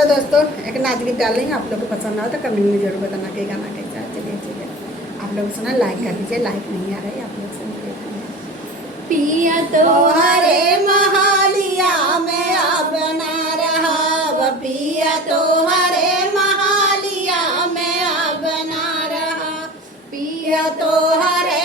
तो दोस्तों एक नाच गीत डाल लेंगे, आप लोग को पसंद आओ तो कमेंट में जरूर बताना कि गाना कैसा है। चलिए ठीक है, आप लोग सुना लाइक कर दीजिए, लाइक नहीं आ रहा है आप लोग सुन लीजिए। पिया तो हरे महालिया में अब ना रहा, पिया तो हरे महालिया में अब ना रहा, पिया तो हरे